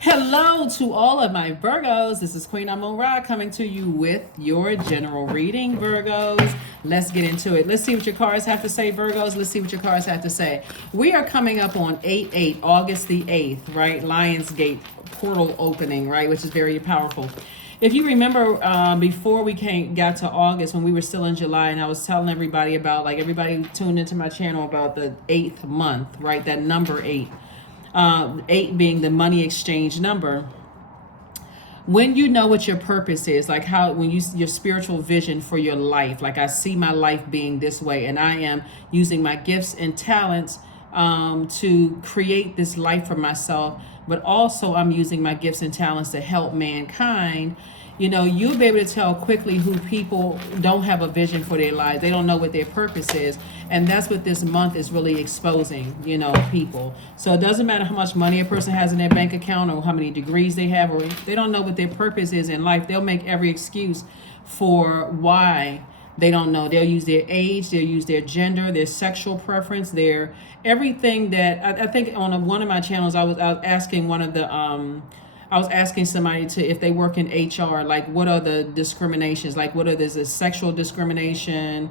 Hello to all of my Virgos. This is Queen Amun Ra coming to you with your general reading, Virgos. Let's get into it. Let's see what your cards have to say, Virgos. Let's see what your cards have to say. We are coming up on 8/8, August the 8th, right? Lionsgate portal opening, right? Which is very powerful. If you remember, before we got to August, when we were still in July, and I was telling everybody about, like, everybody tuned into my channel about the 8th month, right? That number 8. 8 being the money exchange number. When you know what your purpose is, like how when you your spiritual vision for your life, like I see my life being this way, and I am using my gifts and talents to create this life for myself, but also I'm using my gifts and talents to help mankind. You'll be able to tell quickly who people don't have a vision for their lives. They don't know what their purpose is. And that's what this month is really exposing, people. So it doesn't matter how much money a person has in their bank account or how many degrees they have, or if they don't know what their purpose is in life, they'll make every excuse for why they don't know. They'll use their age, they'll use their gender, their sexual preference, their everything that I think on one of my channels, I was asking I was asking somebody to, if they work in HR, like what are the discriminations? Like what are this sexual discrimination,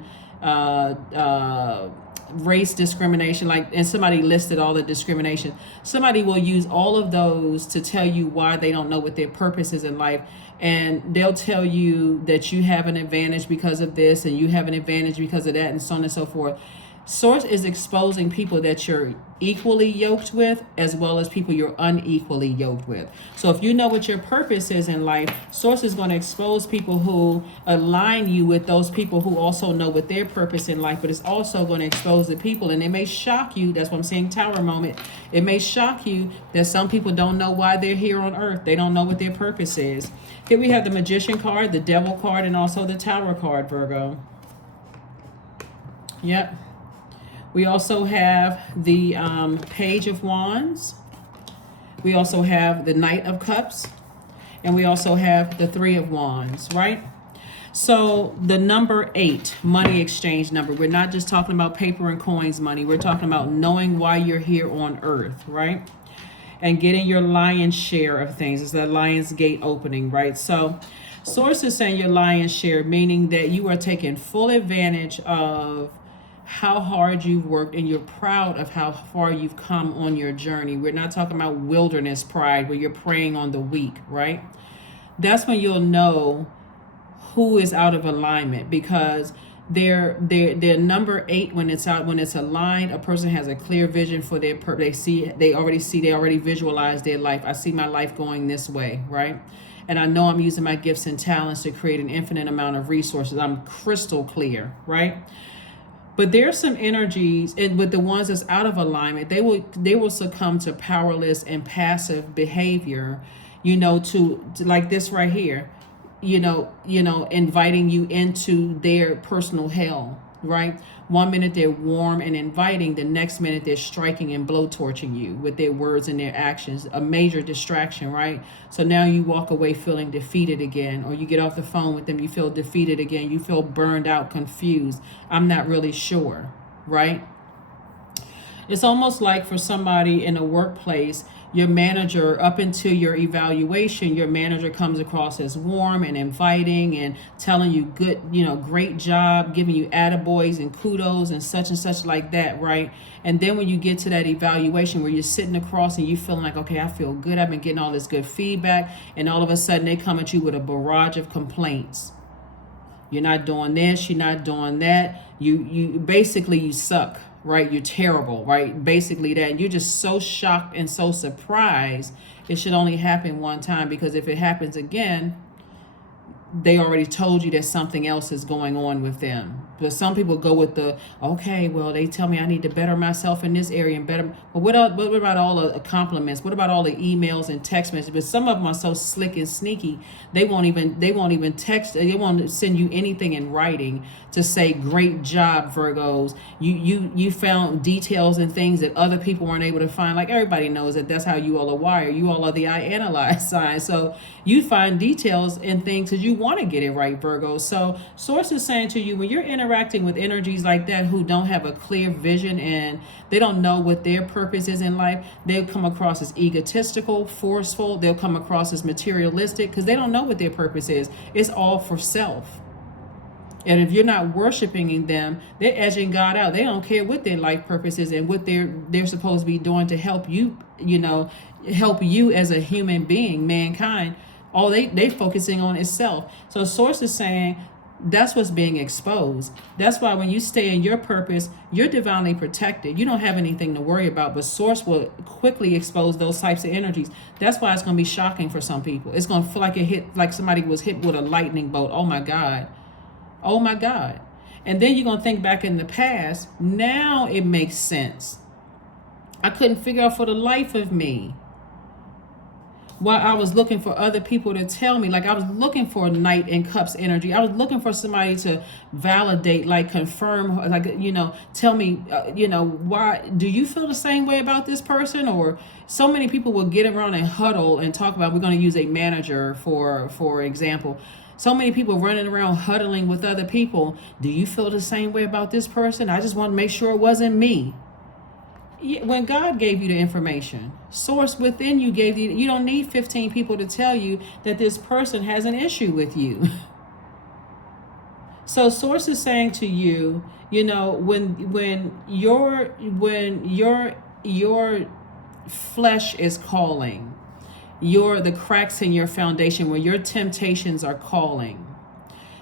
race discrimination, like, and somebody listed all the discrimination. Somebody will use all of those to tell you why they don't know what their purpose is in life. And they'll tell you that you have an advantage because of this, and you have an advantage because of that, and so on and so forth. Source is exposing people that you're equally yoked with, as well as people you're unequally yoked with. So if you know what your purpose is in life, Source is going to expose people who align you with those people who also know what their purpose in life, but it's also going to expose the people, and it may shock you. That's what I'm saying, tower moment. It may shock you that some people don't know why they're here on earth. They don't know what their purpose is. Here we have the Magician card, the Devil card, and also the Tower card, Virgo. Yep. We also have the Page of Wands. We also have the Knight of Cups. And we also have the Three of Wands, right? So the number 8, money exchange number. We're not just talking about paper and coins money. We're talking about knowing why you're here on earth, right? And getting your lion's share of things. It's that lion's gate opening, right? So Source is saying your lion's share, meaning that you are taking full advantage of how hard you've worked, and you're proud of how far you've come on your journey. We're not talking about wilderness pride where you're preying on the weak, right? That's when you'll know who is out of alignment, because they're number 8 when it's aligned. A person has a clear vision for their they already visualize their life. I see my life going this way, right? And I know I'm using my gifts and talents to create an infinite amount of resources. I'm crystal clear, right? But there's some energies, and with the ones that's out of alignment, they will succumb to powerless and passive behavior, to like this right here, inviting you into their personal hell, right? One minute they're warm and inviting, the next minute they're striking and blowtorching you with their words and their actions, a major distraction, right? So now you walk away feeling defeated again, or you get off the phone with them, you feel defeated again, you feel burned out, confused. I'm not really sure, right? It's almost like for somebody in a workplace, your manager, up until your evaluation, your manager comes across as warm and inviting and telling you good, great job, giving you attaboys and kudos and such like that, right? And then when you get to that evaluation where you're sitting across and you feeling like, okay, I feel good, I've been getting all this good feedback, and all of a sudden they come at you with a barrage of complaints. You're not doing this, you're not doing that. You basically, you suck, right? You're terrible, right? Basically that. And you're just so shocked and so surprised. It should only happen one time, because if it happens again, they already told you that something else is going on with them. But some people go with okay, well, they tell me I need to better myself in this area and better. But what about all the compliments? What about all the emails and text messages? But some of them are so slick and sneaky, they won't even text. They won't send you anything in writing to say, great job, Virgos. You found details and things that other people weren't able to find. Like, everybody knows that's how you all are wired. You all are the I analyze sign. So you find details and things because you want want to get it right, Virgo. So source is saying to you, when you're interacting with energies like that who don't have a clear vision and they don't know what their purpose is in life, they'll come across as egotistical, forceful. They'll come across as materialistic because they don't know what their purpose is. It's all for self. And if you're not worshiping them, they're edging God out. They don't care what their life purpose is and what they're supposed to be doing to help you, help you as a human being, mankind. All they focusing on is self. So source is saying that's what's being exposed. That's why when you stay in your purpose, you're divinely protected. You don't have anything to worry about, but source will quickly expose those types of energies. That's why it's going to be shocking for some people. It's going to feel like somebody was hit with a lightning bolt. Oh my God. Oh my God. And then you're going to think back in the past. Now it makes sense. I couldn't figure out for the life of me why I was looking for other people to tell me. Like I was looking for Knight in Cups energy. I was looking for somebody to validate, like confirm, like, tell me, why do you feel the same way about this person? Or so many people will get around and huddle and talk about, we're going to use a manager for example. So many people running around huddling with other people. Do you feel the same way about this person? I just want to make sure it wasn't me. When God gave you the information, source within you gave you don't need 15 people to tell you that this person has an issue with you. So source is saying to you, when your flesh is calling, the cracks in your foundation, where your temptations are calling,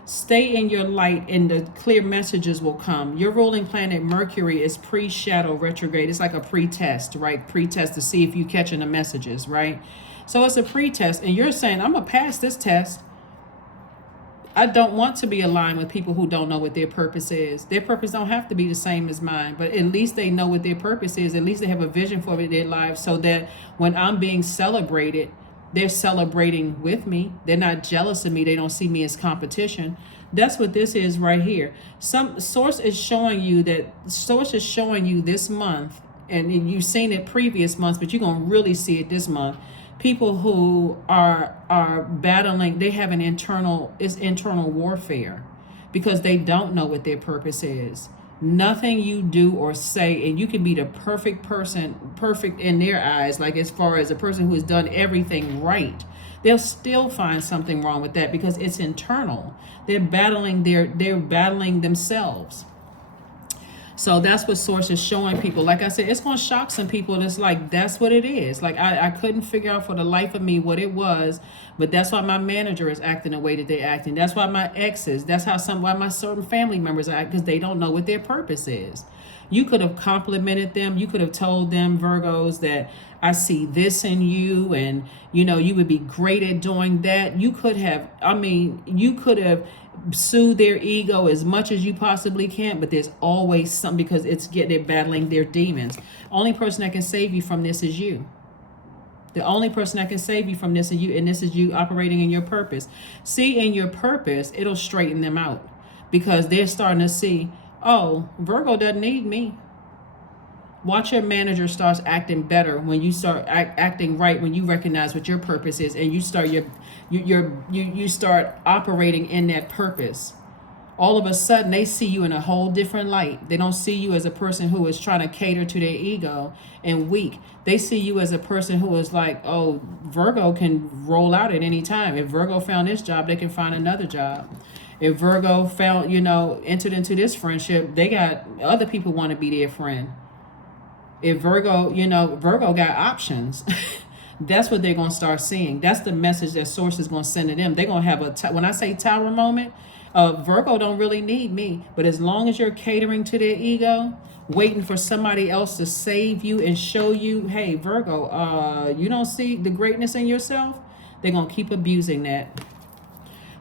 stay in your light and the clear messages will come. Your ruling planet Mercury is pre-shadow retrograde. It's like a pre-test, right? Pre-test to see if you catching the messages, right? So it's a pre-test and you're saying, I'm going to pass this test. I don't want to be aligned with people who don't know what their purpose is. Their purpose don't have to be the same as mine, but at least they know what their purpose is. At least they have a vision for their lives so that when I'm being celebrated, they're celebrating with me. They're not jealous of me. They don't see me as competition. That's what this is right here. Source is showing you this month, and you've seen it previous months, but you're going to really see it this month. People who are battling, they have internal warfare because they don't know what their purpose is. Nothing you do or say, and you can be the perfect person, perfect in their eyes, like as far as a person who has done everything right, they'll still find something wrong with that because it's internal. They're battling themselves. So that's what source is showing people. Like I said, it's going to shock some people. It's like, that's what it is. Like I couldn't figure out for the life of me what it was, but that's why my manager is acting the way that they're acting. That's why my exes, why my certain family members act, because they don't know what their purpose is. You could have complimented them. You could have told them, Virgos, that I see this in you and, you would be great at doing that. You could have soothe their ego as much as you possibly can, but there's always something because they're battling their demons. Only person that can save you from this is you. The only person that can save you from this is you, and this is you operating in your purpose. See, in your purpose, it'll straighten them out because they're starting to see, oh, Virgo doesn't need me. Watch your manager starts acting better when you start acting right, when you recognize what your purpose is and you start you start operating in that purpose. All of a sudden they see you in a whole different light. They don't see you as a person who is trying to cater to their ego and weak. They see you as a person who is like, oh, Virgo can roll out at any time. If Virgo found this job, they can find another job. If Virgo found, entered into this friendship, they got other people want to be their friend. If Virgo got options, that's what they're going to start seeing. That's the message that source is going to send to them. They're going to have when I say tower moment, Virgo don't really need me. But as long as you're catering to their ego, waiting for somebody else to save you and show you, hey, Virgo, you don't see the greatness in yourself, they're going to keep abusing that.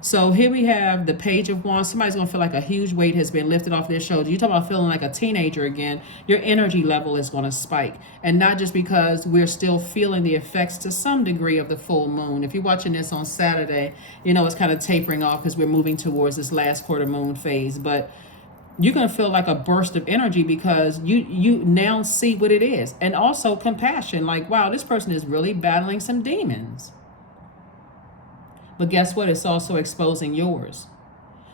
So here we have the Page of Wands. Somebody's going to feel like a huge weight has been lifted off their shoulders. You talk about feeling like a teenager again. Your energy level is going to spike. And not just because we're still feeling the effects to some degree of the full moon. If you're watching this on Saturday, it's kind of tapering off because we're moving towards this last quarter moon phase. But you're going to feel like a burst of energy because you now see what it is. And also compassion. Like, wow, this person is really battling some demons. But guess what? It's also exposing yours.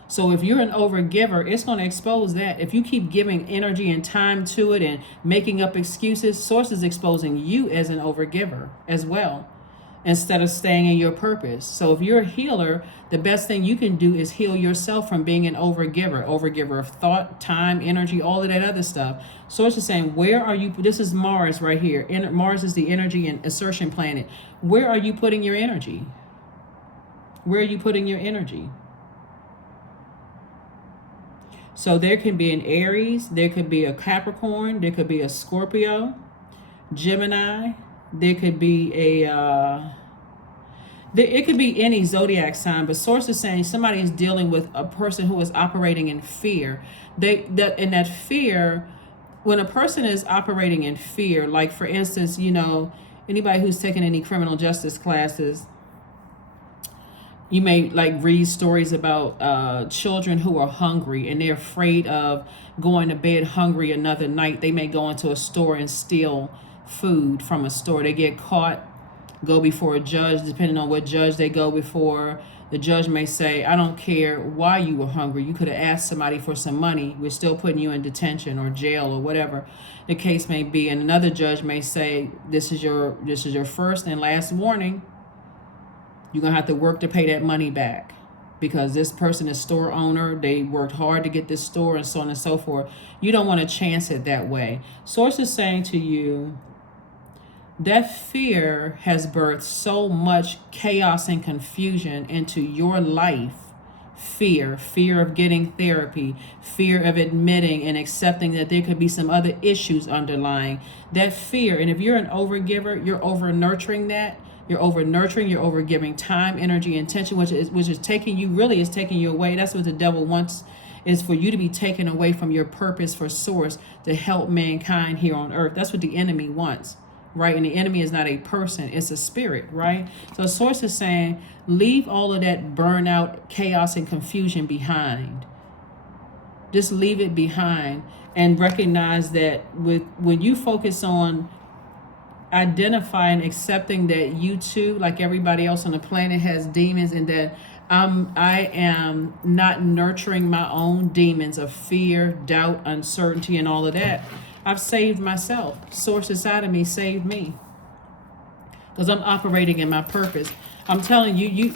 So if you're an overgiver, it's going to expose that. If you keep giving energy and time to it and making up excuses, source is exposing you as an overgiver as well, instead of staying in your purpose. So if you're a healer, the best thing you can do is heal yourself from being an overgiver of thought, time, energy, all of that other stuff. Source is saying, where are you? This is Mars right here. Mars is the energy and assertion planet. Where are you putting your energy? Where are you putting your energy? So there can be an Aries, there could be a Capricorn, there could be a Scorpio, Gemini, there could be it could be any zodiac sign, but source is saying somebody is dealing with a person who is operating in fear. That fear, when a person is operating in fear, like for instance, anybody who's taken any criminal justice classes, you may like read stories about children who are hungry and they're afraid of going to bed hungry another night. They may go into a store and steal food from a store. They get caught, go before a judge. Depending on what judge they go before, the judge may say, I don't care why you were hungry. You could have asked somebody for some money. We're still putting you in detention or jail or whatever the case may be. And another judge may say, this is your first and last warning. You're going to have to work to pay that money back because this person is store owner. They worked hard to get this store and so on and so forth. You don't want to chance it that way. Source is saying to you that fear has birthed so much chaos and confusion into your life. Fear of getting therapy, fear of admitting and accepting that there could be some other issues underlying that fear. And if you're an overgiver, you're over nurturing that. You're over nurturing, you're over giving time, energy, intention, which is taking you away. That's what the devil wants, is for you to be taken away from your purpose for source to help mankind here on earth. That's what the enemy wants, right? And the enemy is not a person, it's a spirit, right? So source is saying, leave all of that burnout, chaos, and confusion behind. Just leave it behind and recognize that when you focus on identifying, accepting that you too, like everybody else on the planet, has demons, and that I am not nurturing my own demons of fear, doubt, uncertainty, and all of that. I've saved myself. Source inside of me saved me because I'm operating in my purpose. I'm telling you,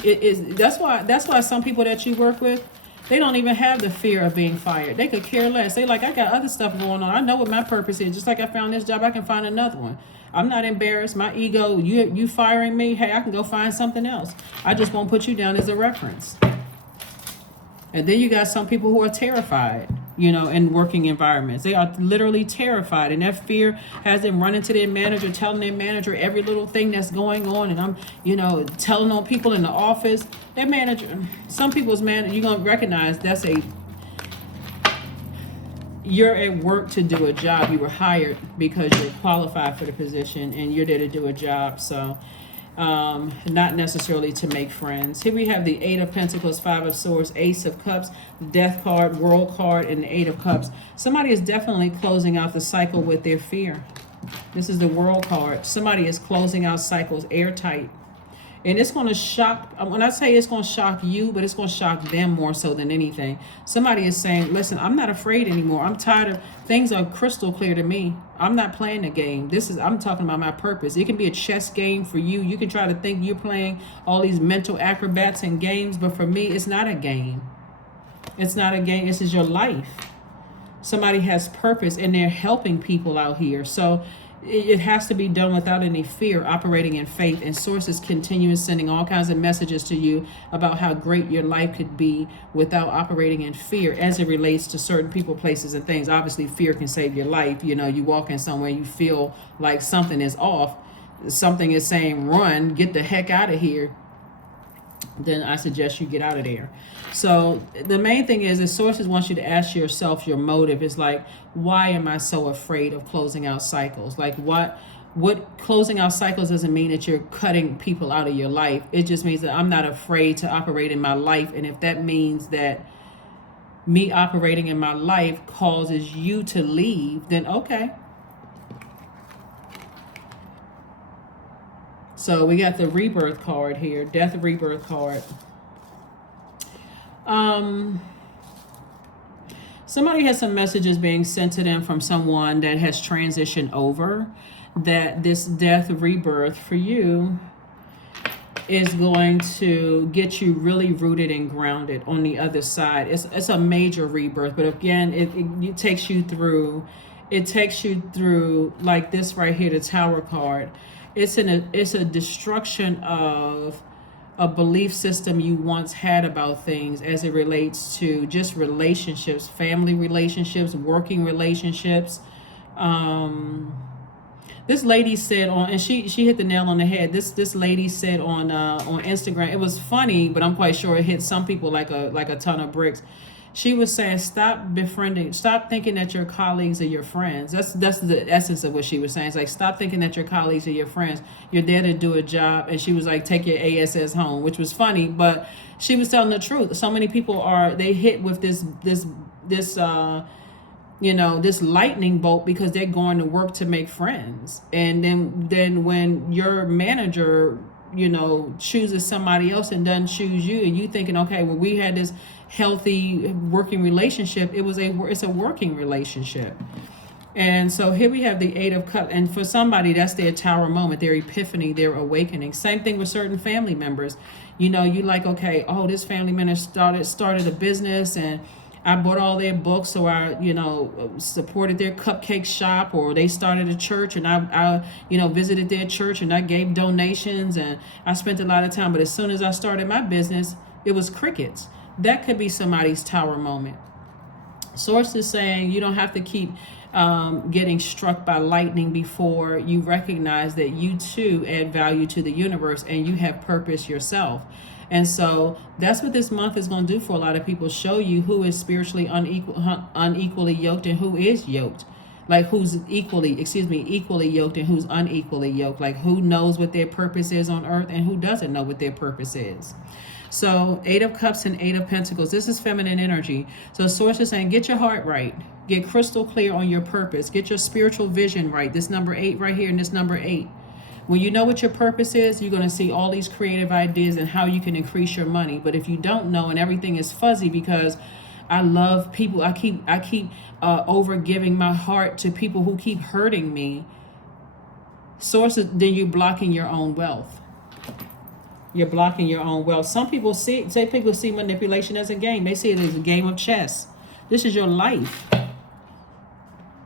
that's why some people that you work with, they don't even have the fear of being fired. They could care less. They like, I got other stuff going on. I know what my purpose is. Just like I found this job, I can find another one. I'm not embarrassed. My ego, you firing me, hey, I can go find something else. I just won't put you down as a reference. And then you got some people who are terrified, in working environments. They are literally terrified. And that fear has them running to their manager, telling their manager every little thing that's going on. And I'm, telling on people in the office. Their manager, some people's manager, you're going to recognize you're at work to do a job. You were hired because you're qualified for the position and you're there to do a job. So not necessarily to make friends. Here we have the Eight of Pentacles, Five of Swords, Ace of Cups, Death card, World card, and the Eight of Cups. Somebody is definitely closing out the cycle with their fear. This is the World card. Somebody is closing out cycles airtight. And it's going to shock, when I say it's going to shock you, but it's going to shock them more so than anything. Somebody is saying, listen, I'm not afraid anymore. I'm tired of, things are crystal clear to me. I'm not playing the game. I'm talking about my purpose. It can be a chess game for you. You can try to think you're playing all these mental acrobats and games, but for me, it's not a game. It's not a game. This is your life. Somebody has purpose and they're helping people out here. So it has to be done without any fear, operating in faith. And sources continue sending all kinds of messages to you about how great your life could be without operating in fear as it relates to certain people, places, and things. Obviously, fear can save your life. You walk in somewhere, you feel like something is off. Something is saying, run, get the heck out of here. Then I suggest you get out of there. So the main thing is sources want you to ask yourself your motive. It's like, why am I so afraid of closing out cycles? Like what closing out cycles doesn't mean that you're cutting people out of your life. It just means that I'm not afraid to operate in my life. And if that means that me operating in my life causes you to leave, then okay. So we got the rebirth card here, death rebirth card. Somebody has some messages being sent to them from someone that has transitioned over, that this death rebirth for you is going to get you really rooted and grounded on the other side. It's a major rebirth, but again, it takes you through, like this right here, the Tower card. It's a destruction of a belief system you once had about things as it relates to just relationships, family relationships, working relationships. This lady said on, and she hit the nail on the head. This lady said on Instagram, it was funny, but I'm quite sure it hit some people like a ton of bricks. She was saying, stop befriending, stop thinking that your colleagues are your friends. That's the essence of what she was saying. It's like, stop thinking that your colleagues are your friends. You're there to do a job. And she was like, take your ASS home, which was funny, but she was telling the truth. So many people they hit with this this lightning bolt because they're going to work to make friends. And then when your manager, chooses somebody else and doesn't choose you, and you thinking, okay, well, we had this healthy working relationship. It's a working relationship. And so here we have the Eight of Cups. And for somebody, that's their tower moment, their epiphany, their awakening. Same thing with certain family members. You like, okay, oh, this family member started a business, and I bought all their books, so I, supported their cupcake shop, or they started a church, and I visited their church, and I gave donations, and I spent a lot of time. But as soon as I started my business, it was crickets. That could be somebody's tower moment. Source is saying you don't have to keep getting struck by lightning before you recognize that you too add value to the universe and you have purpose yourself. And so that's what this month is going to do for a lot of people. Show you who is spiritually unequally yoked and who is yoked. Like who's equally yoked and who's unequally yoked. Like who knows what their purpose is on earth and who doesn't know what their purpose is. So 8 of Cups and 8 of Pentacles. This is feminine energy. So Source is saying, get your heart right. Get crystal clear on your purpose. Get your spiritual vision right. This number 8 right here and this number 8. When you know what your purpose is, you're going to see all these creative ideas and how you can increase your money. But if you don't know and everything is fuzzy, because I love people, I keep over giving my heart to people who keep hurting me. Sources, then you're blocking your own wealth. You're blocking your own wealth. Some people see manipulation as a game. They see it as a game of chess. This is your life.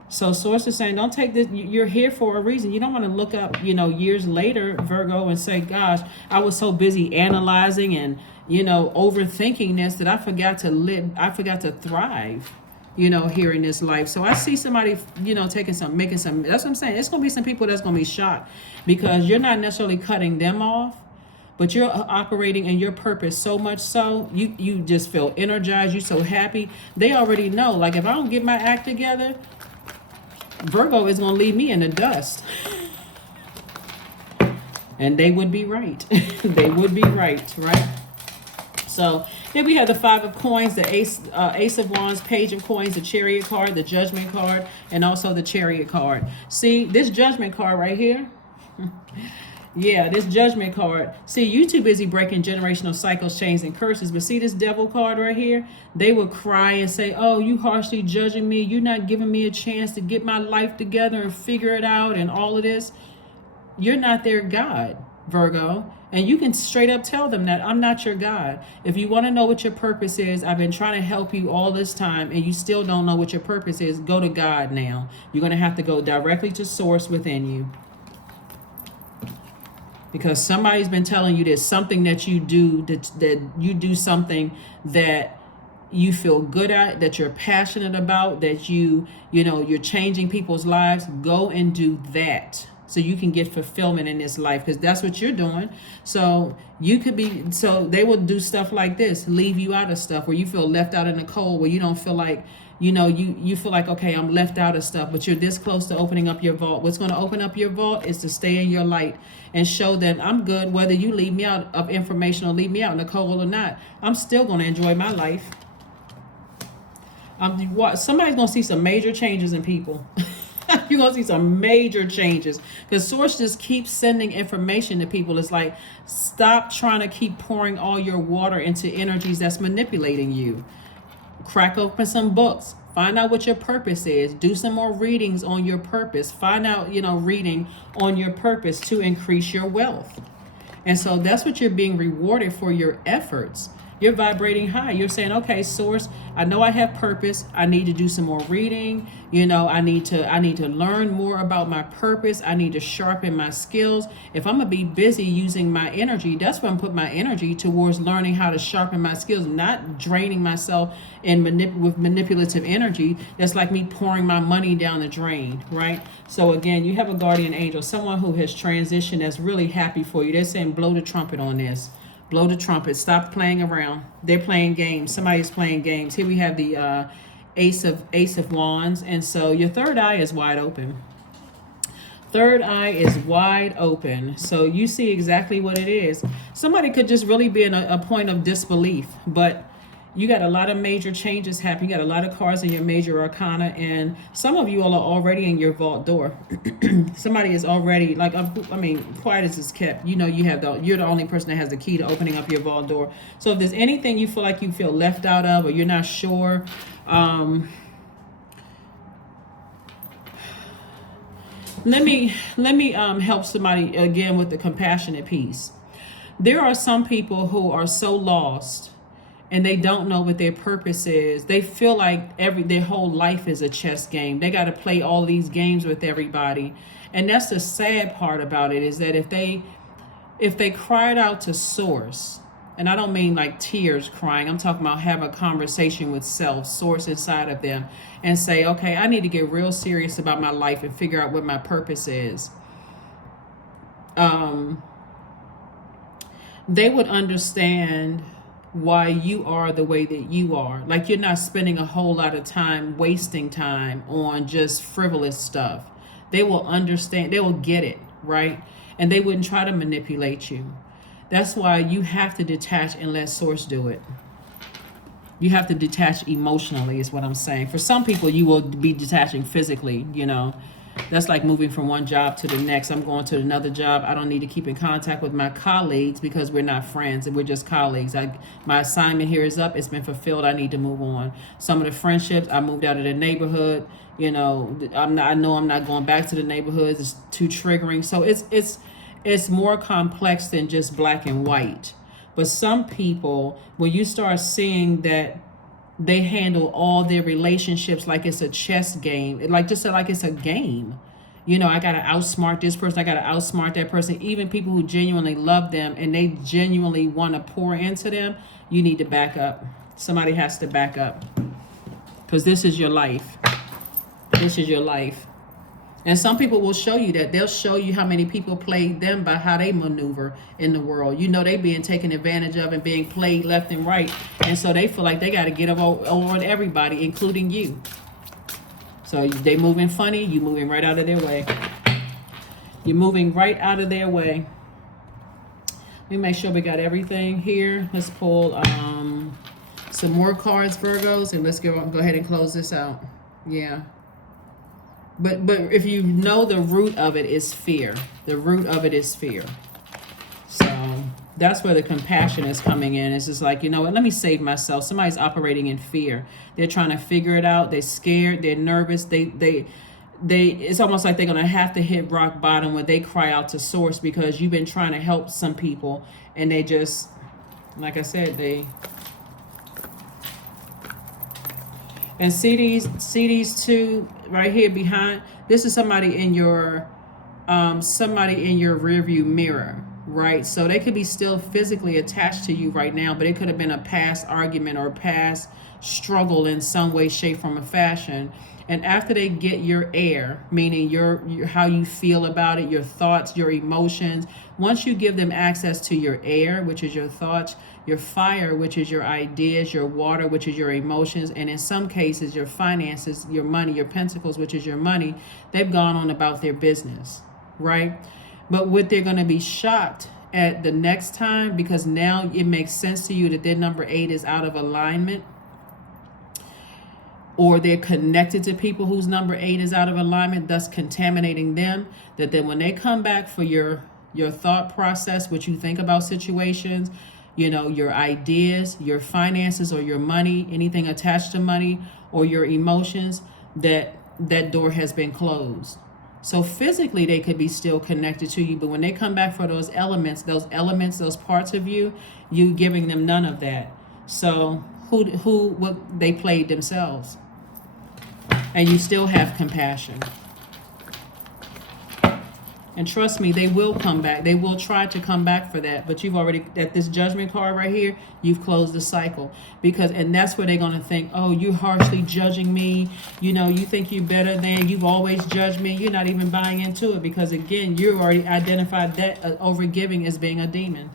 So Source is saying, don't take this. You're here for a reason. You don't want to look up, years later, Virgo, and say, gosh, I was so busy analyzing and, overthinking this that I forgot to live. I forgot to thrive, here in this life. So I see somebody, making some, that's what I'm saying. It's going to be some people that's going to be shocked because you're not necessarily cutting them off, but you're operating in your purpose so much so, you just feel energized. You're so happy. They already know, like, if I don't get my act together, Virgo is going to leave me in the dust. And they would be right. They would be right? So here we have the 5 of Coins, the Ace of Wands, Page of Coins, the Chariot card, the Judgment card, and also the Chariot card. See, this Judgment card right here. Yeah, this Judgment card. See, you too busy breaking generational cycles, chains, and curses. But see this Devil card right here? They will cry and say, oh, you harshly judging me. You're not giving me a chance to get my life together and figure it out and all of this. You're not their God, Virgo. And you can straight up tell them that I'm not your God. If you want to know what your purpose is, I've been trying to help you all this time and you still don't know what your purpose is, go to God now. You're going to have to go directly to Source within you. Because somebody's been telling you there's something that you do, that you do something that you feel good at, that you're passionate about, that you're changing people's lives. Go and do that so you can get fulfillment in this life, because that's what you're doing. So they will do stuff like this, leave you out of stuff where you feel left out in the cold, where you don't feel like, you feel like, okay, I'm left out of stuff, but you're this close to opening up your vault. What's going to open up your vault is to stay in your light and show that I'm good, whether you leave me out of information or leave me out in the cold or not. I'm still going to enjoy my life. Somebody's going to see some major changes in people. You're going to see some major changes because source just keeps sending information to people. It's like, stop trying to keep pouring all your water into energies that's manipulating you. Crack open some books. Find out what your purpose is. Do some more readings on your purpose. Find out, reading on your purpose to increase your wealth. And so that's what you're being rewarded for, your efforts. You're vibrating high. You're saying, okay, source, I know I have purpose. I need to do some more reading. I need to learn more about my purpose. I need to sharpen my skills. If I'm gonna be busy using my energy, that's where I'm putting my energy towards learning how to sharpen my skills, not draining myself with manipulative energy. That's like me pouring my money down the drain, right? So again, you have a guardian angel, someone who has transitioned that's really happy for you. They're saying, blow the trumpet on this. Blow the trumpet. Stop playing around. They're playing games. Somebody's playing games. Here we have the Ace of Wands. And so your third eye is wide open. Third eye is wide open. So you see exactly what it is. Somebody could just really be in a point of disbelief. But you got a lot of major changes happening. You got a lot of cards in your major arcana, and some of you all are already in your vault door. Somebody is already, like, quiet as it's kept. You have you're the only person that has the key to opening up your vault door. So if there's anything you feel like you feel left out of, or you're not sure, let me help somebody again with the compassionate piece. There are some people who are so lost and they don't know what their purpose is. They feel like their whole life is a chess game. They got to play all these games with everybody. And that's the sad part about it, is that if they cried out to source, and I don't mean like tears crying, I'm talking about have a conversation with self, source inside of them, and say, okay, I need to get real serious about my life and figure out what my purpose is. They would understand why you are the way that you are. Like, you're not spending a whole lot of time wasting time on just frivolous stuff. They will understand, they will get it, right? And they wouldn't try to manipulate you. That's why you have to detach and let source do it. You have to detach emotionally is what I'm saying. For some people, you will be detaching physically, That's like moving from one job to the next. I'm going to another job. I don't need to keep in contact with my colleagues because we're not friends and we're just colleagues. My assignment here is up. It's been fulfilled. I need to move on. Some of the friendships, I moved out of the neighborhood. I know I'm not going back to the neighborhoods. It's too triggering. So it's more complex than just black and white. But some people, when you start seeing that they handle all their relationships like it's a chess game, like it's a game. I got to outsmart this person. I got to outsmart that person. Even people who genuinely love them and they genuinely want to pour into them, you need to back up. Somebody has to back up, because this is your life. This is your life. And some people will show you that. They'll show you how many people played them by how they maneuver in the world. They being taken advantage of and being played left and right. And so they feel like they got to get over on everybody, including you. So they moving funny, you moving right out of their way. You're moving right out of their way. Let me make sure we got everything here. Let's pull some more cards, Virgos, and let's go ahead and close this out. Yeah. But if you know, the root of it is fear. The root of it is fear. So that's where the compassion is coming in. It's just like, what, let me save myself. Somebody's operating in fear. They're trying to figure it out. They're scared. They're nervous. They it's almost like they're going to have to hit rock bottom when they cry out to source, because you've been trying to help some people and they just, like I said, and see these two right here behind. This is somebody in your rearview mirror, right? So they could be still physically attached to you right now, but it could have been a past argument or a past struggle in some way, shape, form, or fashion. And after they get your air, meaning your how you feel about it, your thoughts, your emotions, once you give them access to your air, which is your thoughts, your fire, which is your ideas, your water, which is your emotions, and in some cases, your finances, your money, your pentacles, which is your money, they've gone on about their business, right? But what they're going to be shocked at the next time, because now it makes sense to you that their number 8 is out of alignment, or they're connected to people whose number 8 is out of alignment, thus contaminating them, that then when they come back for your thought process, what you think about situations, your ideas, your finances, or your money, anything attached to money, or your emotions, that door has been closed. So physically they could be still connected to you, but when they come back for those elements, those parts of you, you giving them none of that. So what they played themselves. And you still have compassion. And trust me, they will come back. They will try to come back for that. But you've already, at this judgment card right here, you've closed the cycle. And that's where they're going to think, oh, you're harshly judging me. You think you're better than, you've always judged me. You're not even buying into it. Because again, you already identified that overgiving as being a demon.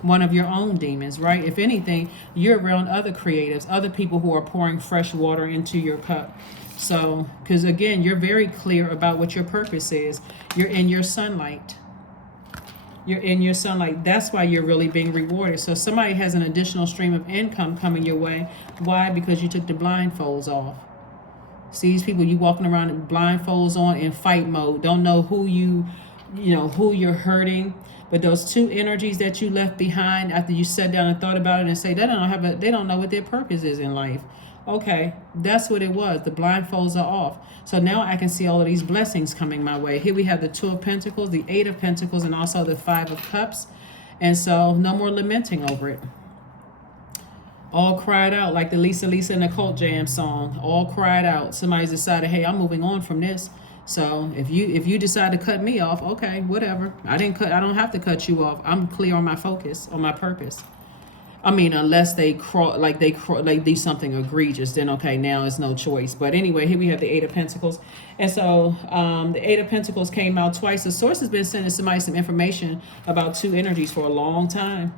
One of your own demons, right? If anything, you're around other creatives, other people who are pouring fresh water into your cup. So, because again, you're very clear about what your purpose is. You're in your sunlight. You're in your sunlight. That's why you're really being rewarded. So somebody has an additional stream of income coming your way. Why? Because you took the blindfolds off. See these people, you walking around with blindfolds on in fight mode. Don't know who who you're hurting. But those two energies that you left behind after you sat down and thought about it and say they don't know what their purpose is in life. Okay, that's what it was. The blindfolds are off. So now I can see all of these blessings coming my way. Here we have the 2 of Pentacles, the 8 of Pentacles, and also the 5 of Cups. And so no more lamenting over it. All cried out, like the Lisa and the Cult Jam song. All cried out. Somebody's decided, hey, I'm moving on from this. So if you decide to cut me off, okay, whatever. I don't have to cut you off. I'm clear on my focus, on my purpose. I mean, unless they do something egregious, then okay, now it's no choice. But anyway, here we have the 8 of Pentacles. And so the 8 of Pentacles came out twice. The source has been sending somebody some information about 2 energies for a long time.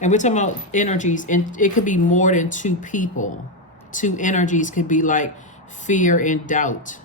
And we're talking about energies, and it could be more than 2 people. 2 energies could be like fear and doubt,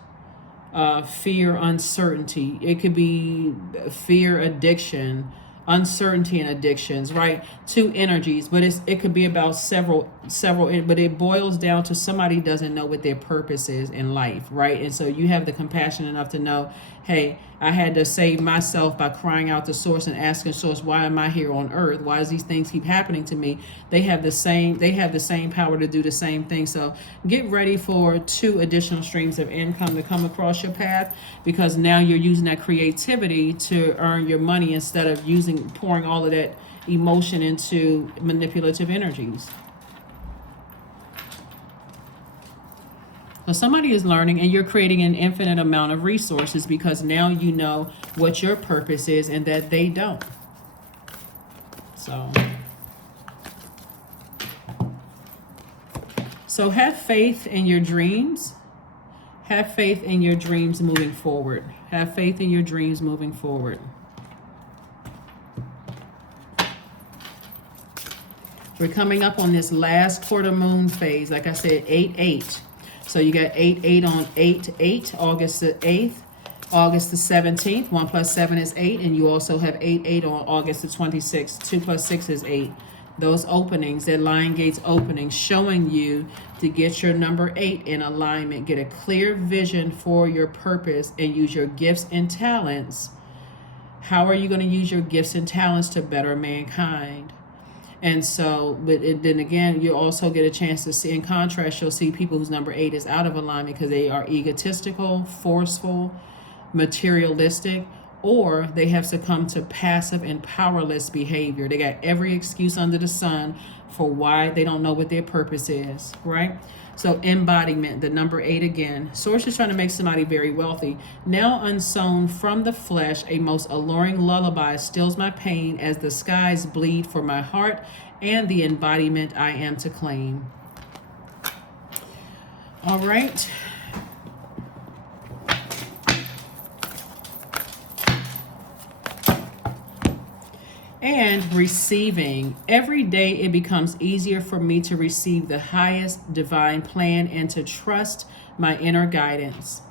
fear, uncertainty. It could be fear, addiction, uncertainty and addictions, right? 2 energies, but it could be about several, but it boils down to somebody doesn't know what their purpose is in life, right? And so you have the compassion enough to know, hey, I had to save myself by crying out to Source and asking Source, why am I here on earth? Why does these things keep happening to me? They have the same power to do the same thing. So get ready for 2 additional streams of income to come across your path, because now you're using that creativity to earn your money instead of pouring all of that emotion into manipulative energies. So somebody is learning, and you're creating an infinite amount of resources because now you know what your purpose is and that they don't. So have faith in your dreams. Have faith in your dreams moving forward. Have faith in your dreams moving forward. We're coming up on this last quarter moon phase. Like I said, 8-8. So you got 8-8 on 8-8, August the 8th, August the 17th. 1 plus 7 is 8. And you also have 8-8 on August the 26th. 2 plus 6 is 8. Those openings, that line gates opening, showing you to get your number 8 in alignment. Get a clear vision for your purpose and use your gifts and talents. How are you going to use your gifts and talents to better mankind? And so, then again, you also get a chance to see, in contrast, you'll see people whose number 8 is out of alignment because they are egotistical, forceful, materialistic, or they have succumbed to passive and powerless behavior. They got every excuse under the sun for why they don't know what their purpose is, right? So embodiment, the number 8 again. Source is trying to make somebody very wealthy. Now unsown from the flesh, a most alluring lullaby stills my pain as the skies bleed for my heart and the embodiment I am to claim. All right. And receiving. Every day it becomes easier for me to receive the highest divine plan and to trust my inner guidance.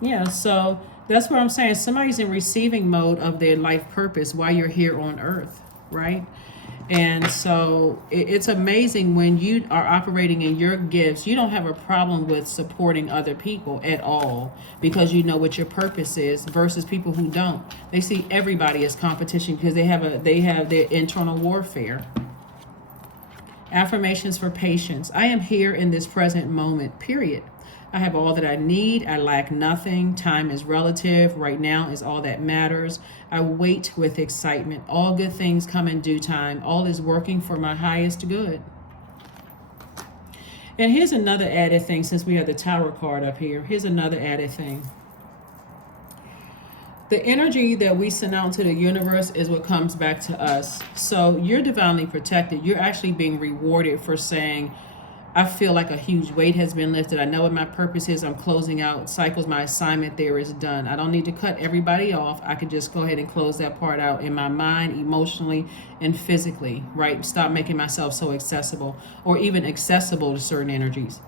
Yeah, so that's what I'm saying. Somebody's in receiving mode of their life purpose while you're here on earth, right? And so it's amazing when you are operating in your gifts, you don't have a problem with supporting other people at all because you know what your purpose is versus people who don't. They see everybody as competition because they have their internal warfare. Affirmations for patience. I am here in this present moment, period. I have all that I need. I lack nothing. Time is relative. Right now is all that matters. I wait with excitement. All good things come in due time. All is working for my highest good. And here's another added thing, since we have the Tower card up here. Here's another added thing. The energy that we send out into the universe is what comes back to us. So you're divinely protected. You're actually being rewarded for saying, I feel like a huge weight has been lifted. I know what my purpose is. I'm closing out cycles. My assignment there is done. I don't need to cut everybody off. I can just go ahead and close that part out in my mind, emotionally, and physically, right? Stop making myself so accessible or even accessible to certain energies.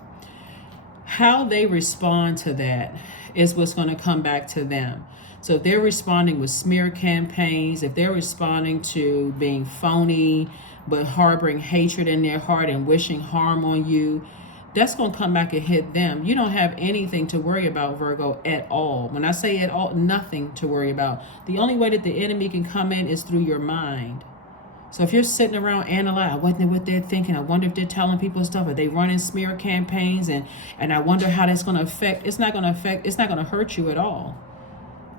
How they respond to that is what's going to come back to them. So if they're responding with smear campaigns, if they're responding to being phony, but harboring hatred in their heart and wishing harm on you, that's going to come back and hit them. You don't have anything to worry about, Virgo, at all. When I say at all, nothing to worry about. The only way that the enemy can come in is through your mind. So if you're sitting around analyzing, I wonder what they're thinking. I wonder if they're telling people stuff. Are they running smear campaigns? And I wonder how that's going to affect. It's not going to hurt you at all.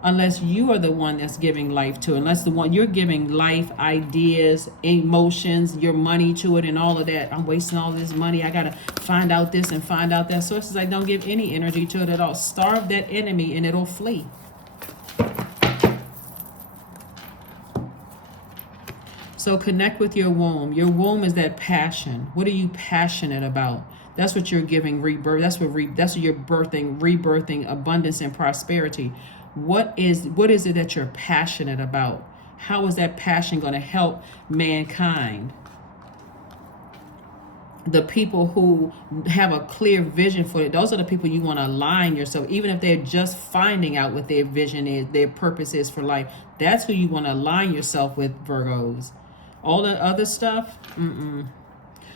Unless you are the one that's giving life to it. Unless the one you're giving life, ideas, emotions, your money to it and all of that. I'm wasting all this money. I got to find out this and find out that. So it's like, don't give any energy to it at all. Starve that enemy and it'll flee. So connect with your womb. Your womb is that passion. What are you passionate about? That's what you're giving rebirth. That's what you're rebirthing abundance and prosperity. What is it that you're passionate about? How is that passion going to help mankind? The people who have a clear vision for it, those are the people you want to align yourself, even if they're just finding out what their vision is, their purpose is for life. That's who you want to align yourself with, Virgos. All the other stuff,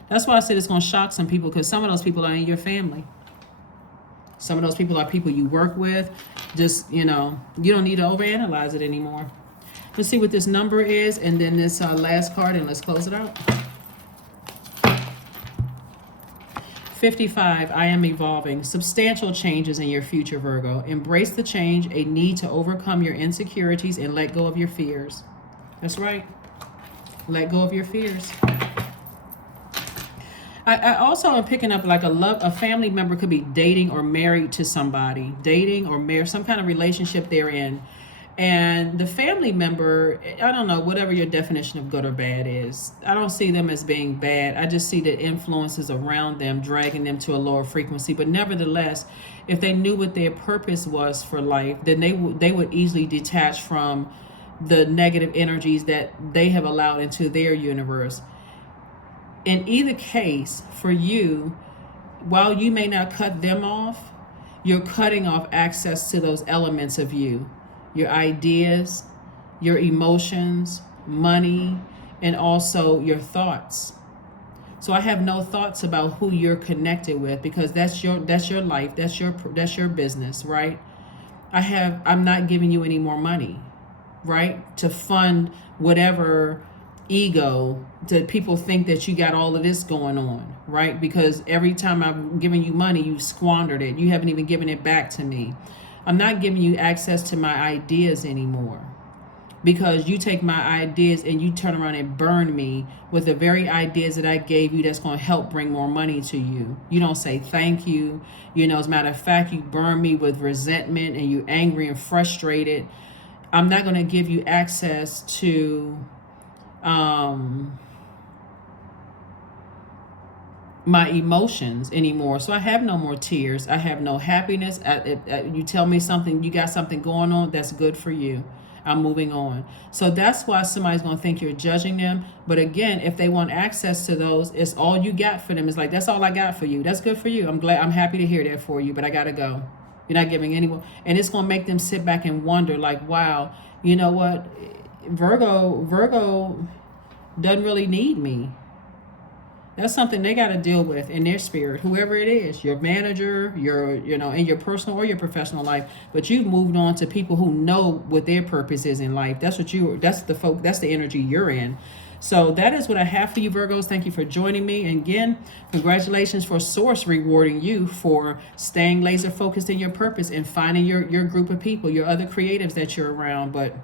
That's why I said it's going to shock some people, because some of those people are in your family. Some of those people are people you work with. Just, you don't need to overanalyze it anymore. Let's see what this number is, and then this last card, and let's close it out. 55, I am evolving. Substantial changes in your future, Virgo. Embrace the change, a need to overcome your insecurities and let go of your fears. That's right. Let go of your fears. I also am picking up like a family member could be dating or married to somebody, dating or married, some kind of relationship they're in. And the family member, I don't know, whatever your definition of good or bad is, I don't see them as being bad. I just see the influences around them dragging them to a lower frequency. But nevertheless, if they knew what their purpose was for life, then they would easily detach from the negative energies that they have allowed into their universe. In either case, for you, while you may not cut them off, you're cutting off access to those elements of you, your ideas, your emotions, money, and also your thoughts. So I have no thoughts about who you're connected with, because that's your life, that's your business, right? I'm not giving you any more money, right? To fund whatever ego that people think that you got all of this going on, right? Because every time I've given you money, you squandered it. You haven't even given it back to me. I'm not giving you access to my ideas anymore, because you take my ideas and you turn around and burn me with the very ideas that I gave you that's going to help bring more money to you. You don't say thank you. As a matter of fact, you burn me with resentment and you're angry and frustrated. I'm not going to give you access to my emotions anymore. So I have no more tears. I have no happiness. You tell me something, you got something going on, that's good for you. I'm moving on. So that's why somebody's going to think you're judging them. But again, if they want access to those, it's all you got for them. It's like, that's all I got for you. That's good for you. I'm happy to hear that for you, but I got to go. You're not giving any more. And it's going to make them sit back and wonder, like, wow, you know what? Virgo, doesn't really need me. That's something they got to deal with in their spirit, whoever it is, your manager, your, in your personal or your professional life. But you've moved on to people who know what their purpose is in life. That's the folk, that's the energy you're in. So that is what I have for you, Virgos. Thank you for joining me. And again, congratulations for Source rewarding you for staying laser focused in your purpose and finding your group of people, your other creatives that you're around. But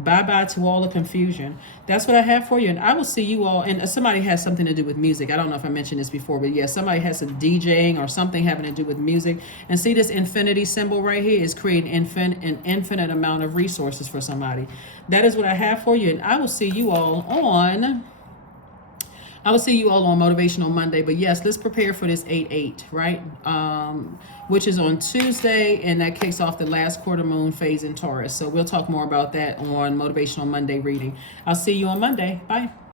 bye-bye to all the confusion. That's what I have for you. And I will see you all. And somebody has something to do with music. I don't know if I mentioned this before, but yeah, somebody has some DJing or something having to do with music. And see this infinity symbol right here is creating an infinite amount of resources for somebody. That is what I have for you. And I will see you all on Motivational Monday. But yes, let's prepare for this 8-8, right? Which is on Tuesday, and that kicks off the last quarter moon phase in Taurus. So we'll talk more about that on Motivational Monday reading. I'll see you on Monday. Bye.